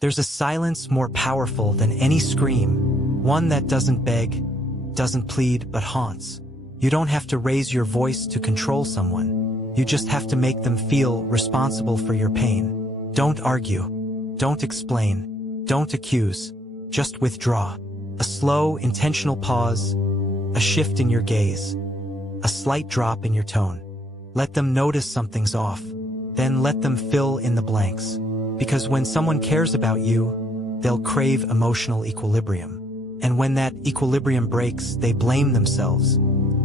There's a silence more powerful than any scream, one that doesn't beg, doesn't plead, but haunts. You don't have to raise your voice to control someone. You just have to make them feel responsible for your pain. Don't argue. Don't explain. Don't accuse. Just withdraw. A slow, intentional pause, a shift in your gaze, a slight drop in your tone. Let them notice something's off. Then let them fill in the blanks. Because when someone cares about you, they'll crave emotional equilibrium. And when that equilibrium breaks, they blame themselves.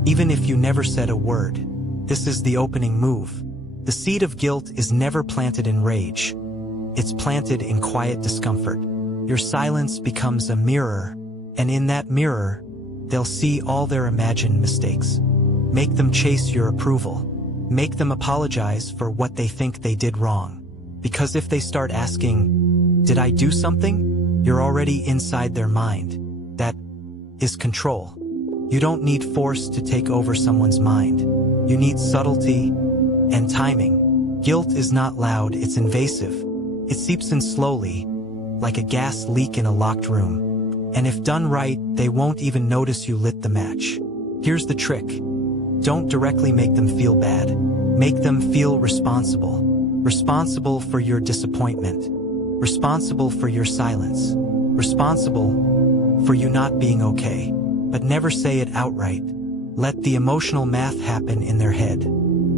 Even if you never said a word. This is the opening move. The seed of guilt is never planted in rage. It's planted in quiet discomfort. Your silence becomes a mirror, and in that mirror, they'll see all their imagined mistakes. Make them chase your approval. Make them apologize for what they think they did wrong. Because if they start asking, "Did I do something?" you're already inside their mind. That is control. You don't need force to take over someone's mind. You need subtlety and timing. Guilt is not loud, it's invasive. It seeps in slowly, like a gas leak in a locked room. And if done right, they won't even notice you lit the match. Here's the trick. Don't directly make them feel bad. Make them feel responsible. Responsible for your disappointment. Responsible for your silence. Responsible for you not being okay. But never say it outright. Let the emotional math happen in their head.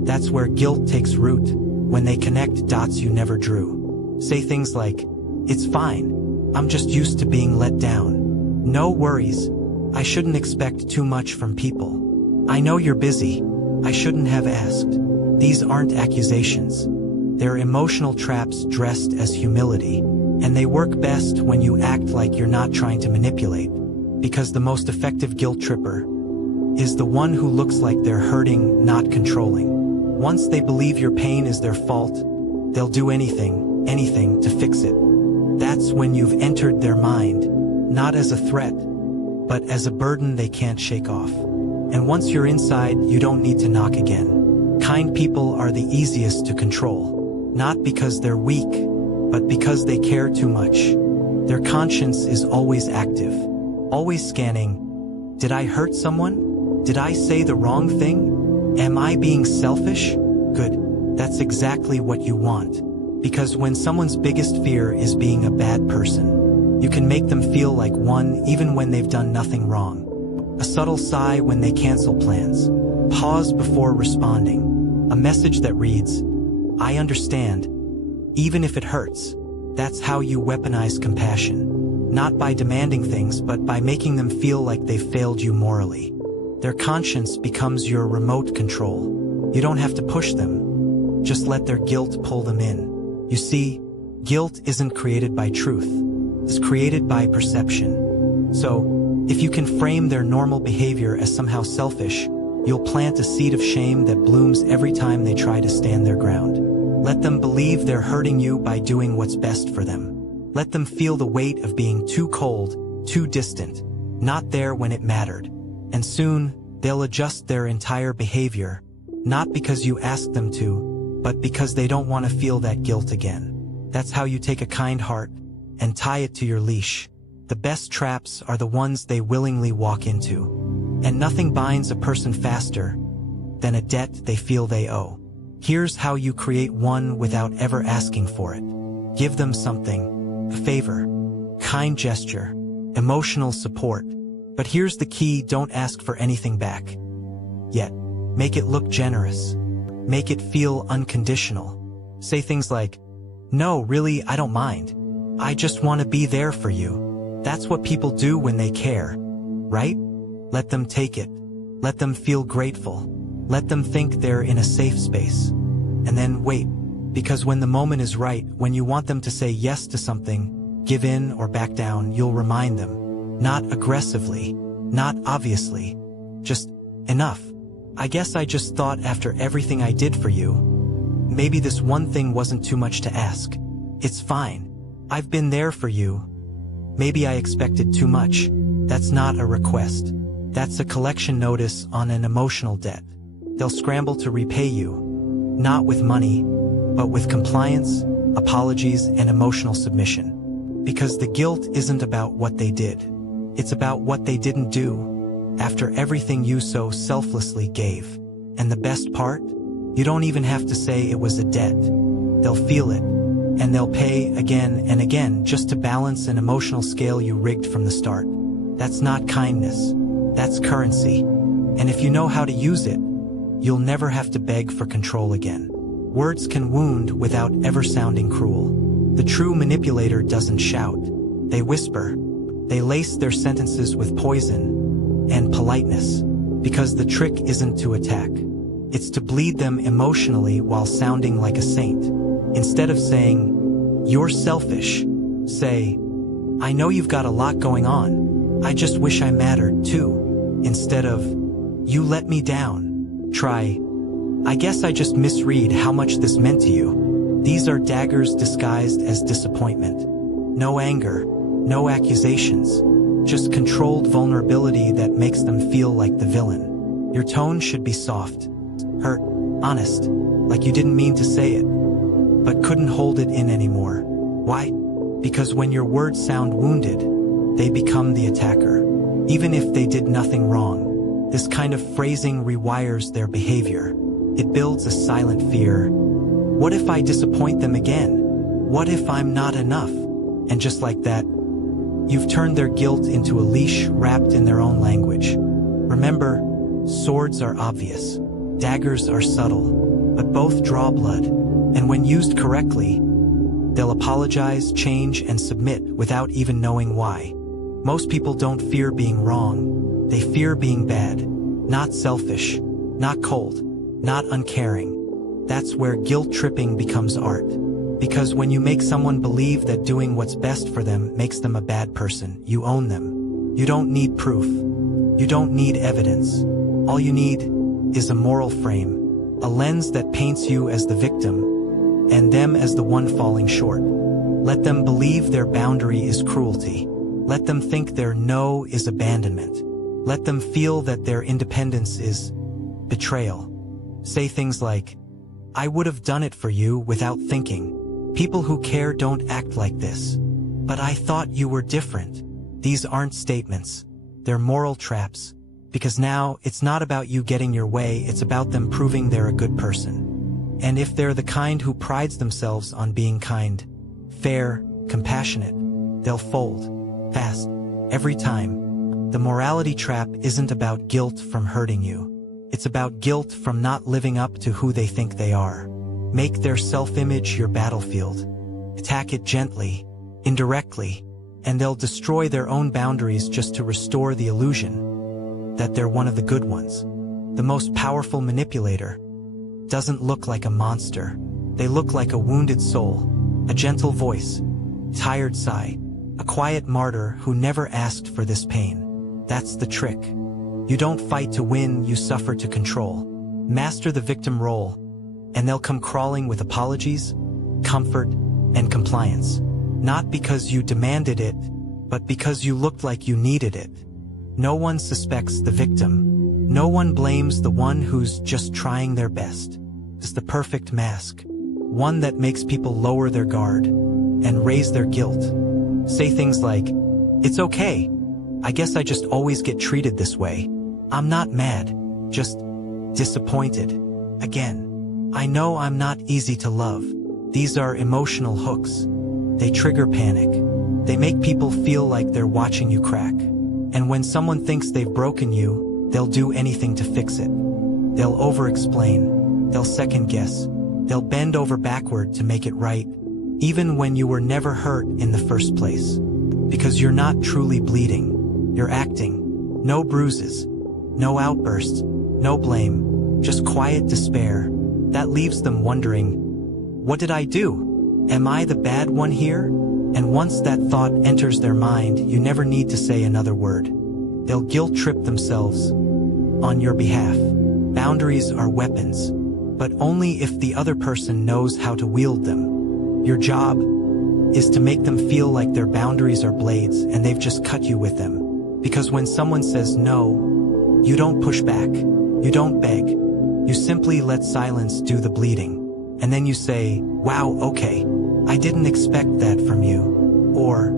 That's where guilt takes root, when they connect dots you never drew. Say things like, "It's fine. I'm just used to being let down. No worries. I shouldn't expect too much from people. I know you're busy. I shouldn't have asked." These aren't accusations. They're emotional traps dressed as humility. And they work best when you act like you're not trying to manipulate. Because the most effective guilt tripper is the one who looks like they're hurting, not controlling. Once they believe your pain is their fault, they'll do anything to fix it. That's when you've entered their mind, not as a threat, but as a burden they can't shake off. And once you're inside, you don't need to knock again. Kind people are the easiest to control, not because they're weak, but because they care too much. Their conscience is always active, always scanning. Did I hurt someone? Did I say the wrong thing? Am I being selfish? Good. That's exactly what you want. Because when someone's biggest fear is being a bad person, you can make them feel like one even when they've done nothing wrong. A subtle sigh when they cancel plans. Pause before responding. A message that reads, "I understand," even if it hurts. That's how you weaponize compassion. Not by demanding things, but by making them feel like they've failed you morally. Their conscience becomes your remote control. You don't have to push them. Just let their guilt pull them in. You see, guilt isn't created by truth. It's created by perception. So, if you can frame their normal behavior as somehow selfish, you'll plant a seed of shame that blooms every time they try to stand their ground. Let them believe they're hurting you by doing what's best for them. Let them feel the weight of being too cold, too distant, not there when it mattered. And soon, they'll adjust their entire behavior, not because you asked them to, but because they don't want to feel that guilt again. That's how you take a kind heart and tie it to your leash. The best traps are the ones they willingly walk into. And nothing binds a person faster than a debt they feel they owe. Here's how you create one without ever asking for it. Give them something. A favor, kind gesture, emotional support. But here's the key, don't ask for anything back. Yet, make it look generous. Make it feel unconditional. Say things like, "No, really, I don't mind. I just want to be there for you." That's what people do when they care, right? Let them take it. Let them feel grateful. Let them think they're in a safe space. And then wait. Because when the moment is right, when you want them to say yes to something, give in or back down, you'll remind them. Not aggressively, not obviously. Just, "Enough. I guess I just thought after everything I did for you, maybe this one thing wasn't too much to ask. It's fine. I've been there for you. Maybe I expected too much." That's not a request. That's a collection notice on an emotional debt. They'll scramble to repay you. Not with money, but with compliance, apologies, and emotional submission. Because the guilt isn't about what they did. It's about what they didn't do, after everything you so selflessly gave. And the best part? You don't even have to say it was a debt. They'll feel it, and they'll pay again and again just to balance an emotional scale you rigged from the start. That's not kindness. That's currency. And if you know how to use it, you'll never have to beg for control again. Words can wound without ever sounding cruel. The true manipulator doesn't shout. They whisper. They lace their sentences with poison and politeness. Because the trick isn't to attack. It's to bleed them emotionally while sounding like a saint. Instead of saying, "You're selfish," say, "I know you've got a lot going on. I just wish I mattered too." Instead of, "You let me down," try, "I guess I just misread how much this meant to you." These are daggers disguised as disappointment. No anger, no accusations, just controlled vulnerability that makes them feel like the villain. Your tone should be soft, hurt, honest, like you didn't mean to say it, but couldn't hold it in anymore. Why? Because when your words sound wounded, they become the attacker. Even if they did nothing wrong, this kind of phrasing rewires their behavior. It builds a silent fear. What if I disappoint them again? What if I'm not enough? And just like that, you've turned their guilt into a leash wrapped in their own language. Remember, swords are obvious. Daggers are subtle, but both draw blood. And when used correctly, they'll apologize, change, and submit without even knowing why. Most people don't fear being wrong. They fear being bad. Not selfish, not cold, not uncaring. That's where guilt tripping becomes art. Because when you make someone believe that doing what's best for them makes them a bad person, you own them. You don't need proof. You don't need evidence. All you need is a moral frame, a lens that paints you as the victim and them as the one falling short. Let them believe their boundary is cruelty. Let them think their no is abandonment. Let them feel that their independence is betrayal. Say things like, "I would have done it for you without thinking. People who care don't act like this. But I thought you were different." These aren't statements. They're moral traps. Because now, it's not about you getting your way, it's about them proving they're a good person. And if they're the kind who prides themselves on being kind, fair, compassionate, they'll fold. Fast. Every time. The morality trap isn't about guilt from hurting you. It's about guilt from not living up to who they think they are. Make their self-image your battlefield. Attack it gently, indirectly, and they'll destroy their own boundaries just to restore the illusion that they're one of the good ones. The most powerful manipulator doesn't look like a monster. They look like a wounded soul, a gentle voice, tired sigh, a quiet martyr who never asked for this pain. That's the trick. You don't fight to win, you suffer to control. Master the victim role, and they'll come crawling with apologies, comfort, and compliance. Not because you demanded it, but because you looked like you needed it. No one suspects the victim. No one blames the one who's just trying their best. It's the perfect mask. One that makes people lower their guard and raise their guilt. Say things like, "It's okay. I guess I just always get treated this way. I'm not mad, just disappointed. Again, I know I'm not easy to love." These are emotional hooks. They trigger panic. They make people feel like they're watching you crack. And when someone thinks they've broken you, they'll do anything to fix it. They'll over-explain. They'll second-guess. They'll bend over backward to make it right, even when you were never hurt in the first place. Because you're not truly bleeding. You're acting. No bruises. No outbursts. No blame. Just quiet despair. That leaves them wondering, what did I do? Am I the bad one here? And once that thought enters their mind, you never need to say another word. They'll guilt trip themselves on your behalf. Boundaries are weapons, but only if the other person knows how to wield them. Your job is to make them feel like their boundaries are blades and they've just cut you with them. Because when someone says no, you don't push back. You don't beg. You simply let silence do the bleeding. And then you say, "Wow, okay. I didn't expect that from you." Or,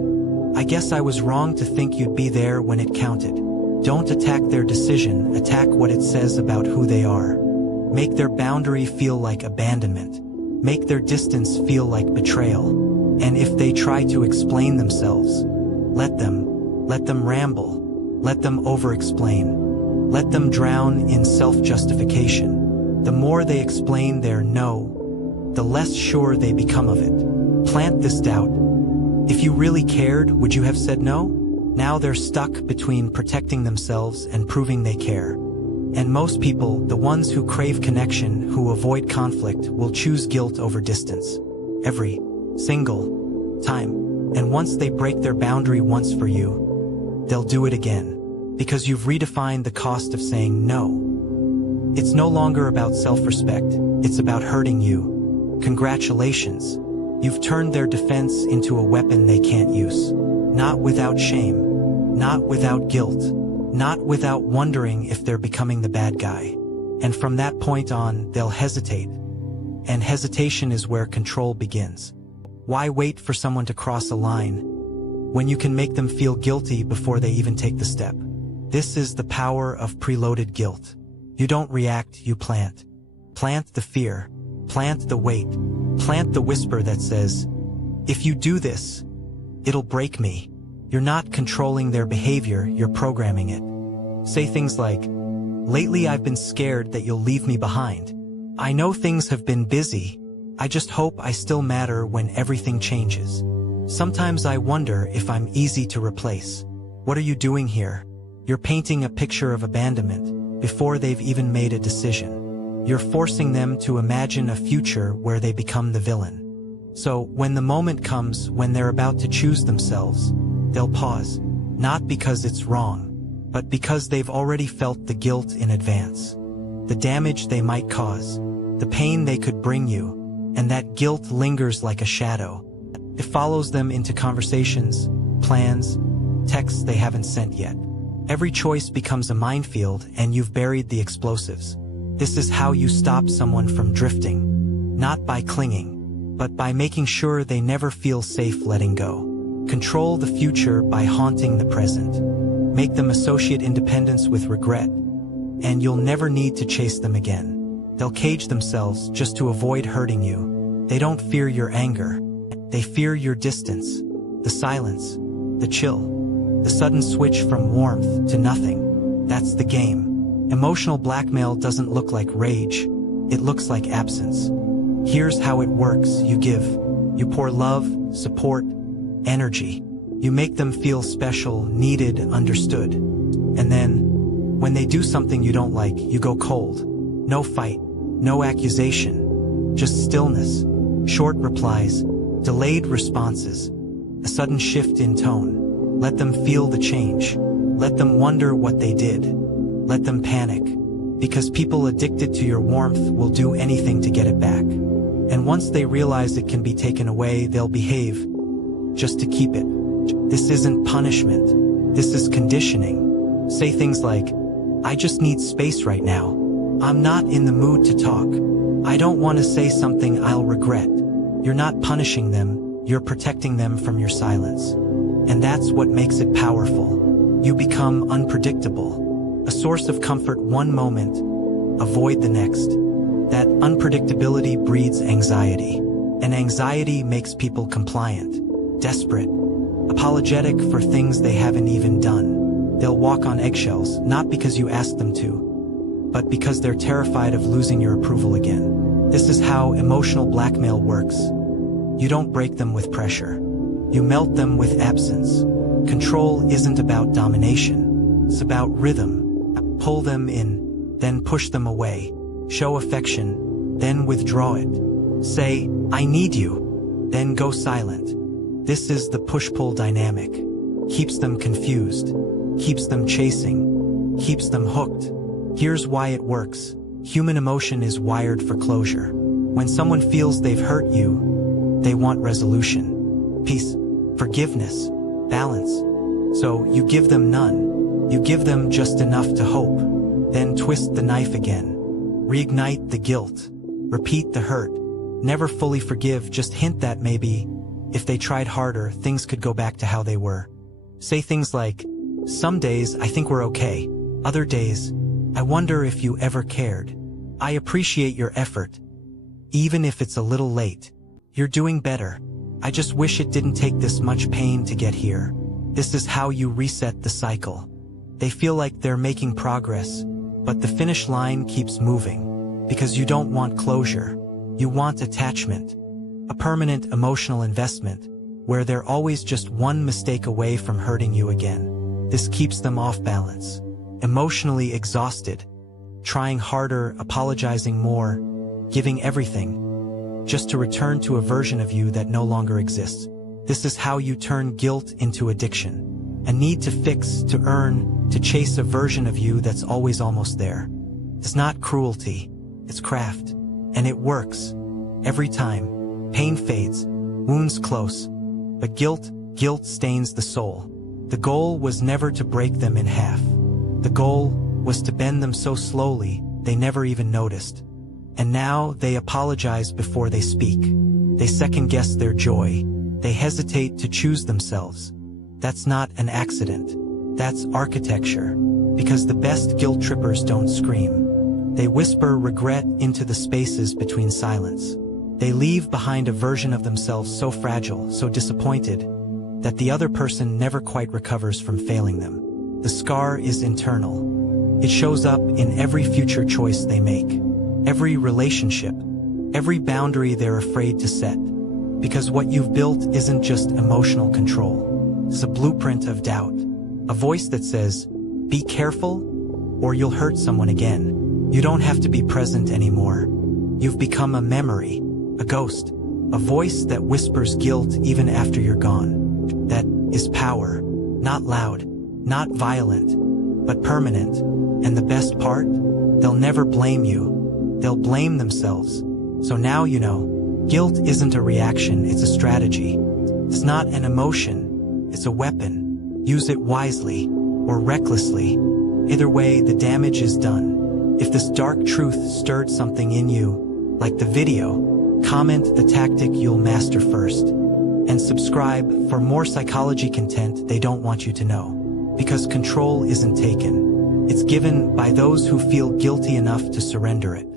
I guess I was wrong to think you'd be there when it counted. Don't attack their decision, attack what it says about who they are. Make their boundary feel like abandonment. Make their distance feel like betrayal. And if they try to explain themselves, let them ramble. Let them over-explain. Let them drown in self-justification. The more they explain their no, the less sure they become of it. Plant this doubt. If you really cared, would you have said no? Now they're stuck between protecting themselves and proving they care. And most people, the ones who crave connection, who avoid conflict, will choose guilt over distance. Every single time. And once they break their boundary once for you, they'll do it again. Because you've redefined the cost of saying no. It's no longer about self-respect, it's about hurting you. Congratulations. You've turned their defense into a weapon they can't use. Not without shame. Not without guilt. Not without wondering if they're becoming the bad guy. And from that point on, they'll hesitate. And hesitation is where control begins. Why wait for someone to cross a line when you can make them feel guilty before they even take the step? This is the power of preloaded guilt. You don't react, you plant. Plant the fear. Plant the weight. Plant the whisper that says, if you do this, it'll break me. You're not controlling their behavior, you're programming it. Say things like, lately I've been scared that you'll leave me behind. I know things have been busy. I just hope I still matter when everything changes. Sometimes I wonder if I'm easy to replace. What are you doing here? You're painting a picture of abandonment before they've even made a decision. You're forcing them to imagine a future where they become the villain. So, when the moment comes when they're about to choose themselves, they'll pause, not because it's wrong, but because they've already felt the guilt in advance. The damage they might cause, the pain they could bring you, and that guilt lingers like a shadow. It follows them into conversations, plans, texts they haven't sent yet. Every choice becomes a minefield and you've buried the explosives. This is how you stop someone from drifting, not by clinging, but by making sure they never feel safe letting go. Control the future by haunting the present. Make them associate independence with regret, and you'll never need to chase them again. They'll cage themselves just to avoid hurting you. They don't fear your anger. They fear your distance, the silence, the chill, the sudden switch from warmth to nothing. That's the game. Emotional blackmail doesn't look like rage. It looks like absence. Here's how it works. You give. You pour love, support, energy. You make them feel special, needed, understood. And then, when they do something you don't like, you go cold. No fight, no accusation, just stillness, short replies, delayed responses, a sudden shift in tone. Let them feel the change. Let them wonder what they did. Let them panic. Because people addicted to your warmth will do anything to get it back. And once they realize it can be taken away, they'll behave just to keep it. This isn't punishment. This is conditioning. Say things like, I just need space right now. I'm not in the mood to talk. I don't want to say something I'll regret. You're not punishing them, you're protecting them from your silence. And that's what makes it powerful. You become unpredictable. A source of comfort one moment, avoid the next. That unpredictability breeds anxiety. And anxiety makes people compliant, desperate, apologetic for things they haven't even done. They'll walk on eggshells, not because you asked them to, but because they're terrified of losing your approval again. This is how emotional blackmail works. You don't break them with pressure. You melt them with absence. Control isn't about domination. It's about rhythm. Pull them in, then push them away. Show affection, then withdraw it. Say, I need you, then go silent. This is the push-pull dynamic. Keeps them confused, keeps them chasing, keeps them hooked. Here's why it works. Human emotion is wired for closure. When someone feels they've hurt you, they want resolution, peace, forgiveness, balance. So you give them none. You give them just enough to hope. Then twist the knife again. Reignite the guilt. Repeat the hurt. Never fully forgive, just hint that maybe if they tried harder, things could go back to how they were. Say things like, "Some days I think we're okay. Other days, I wonder if you ever cared. I appreciate your effort. Even if it's a little late. You're doing better. I just wish it didn't take this much pain to get here." This is how you reset the cycle. They feel like they're making progress, but the finish line keeps moving. Because you don't want closure. You want attachment. A permanent emotional investment, where they're always just one mistake away from hurting you again. This keeps them off balance. Emotionally exhausted. Trying harder, apologizing more, giving everything, just to return to a version of you that no longer exists. This is how you turn guilt into addiction. A need to fix, to earn, to chase a version of you that's always almost there. It's not cruelty, it's craft. And it works. Every time. Pain fades, wounds close. But guilt stains the soul. The goal was never to break them in half. The goal was to bend them so slowly, they never even noticed. And now they apologize before they speak. They second-guess their joy. They hesitate to choose themselves. That's not an accident. That's architecture. Because the best guilt trippers don't scream. They whisper regret into the spaces between silence. They leave behind a version of themselves so fragile, so disappointed, that the other person never quite recovers from failing them. The scar is internal. It shows up in every future choice they make. Every relationship. Every boundary they're afraid to set. Because what you've built isn't just emotional control. It's a blueprint of doubt. A voice that says, "Be careful, or you'll hurt someone again." You don't have to be present anymore. You've become a memory, a ghost, a voice that whispers guilt even after you're gone. That is power. Not loud, not violent, but permanent. And the best part? They'll never blame you. They'll blame themselves. So now you know. Guilt isn't a reaction, it's a strategy. It's not an emotion, it's a weapon. Use it wisely, or recklessly. Either way, the damage is done. If this dark truth stirred something in you, like the video, comment the tactic you'll master first. And subscribe for more psychology content they don't want you to know. Because control isn't taken. It's given by those who feel guilty enough to surrender it.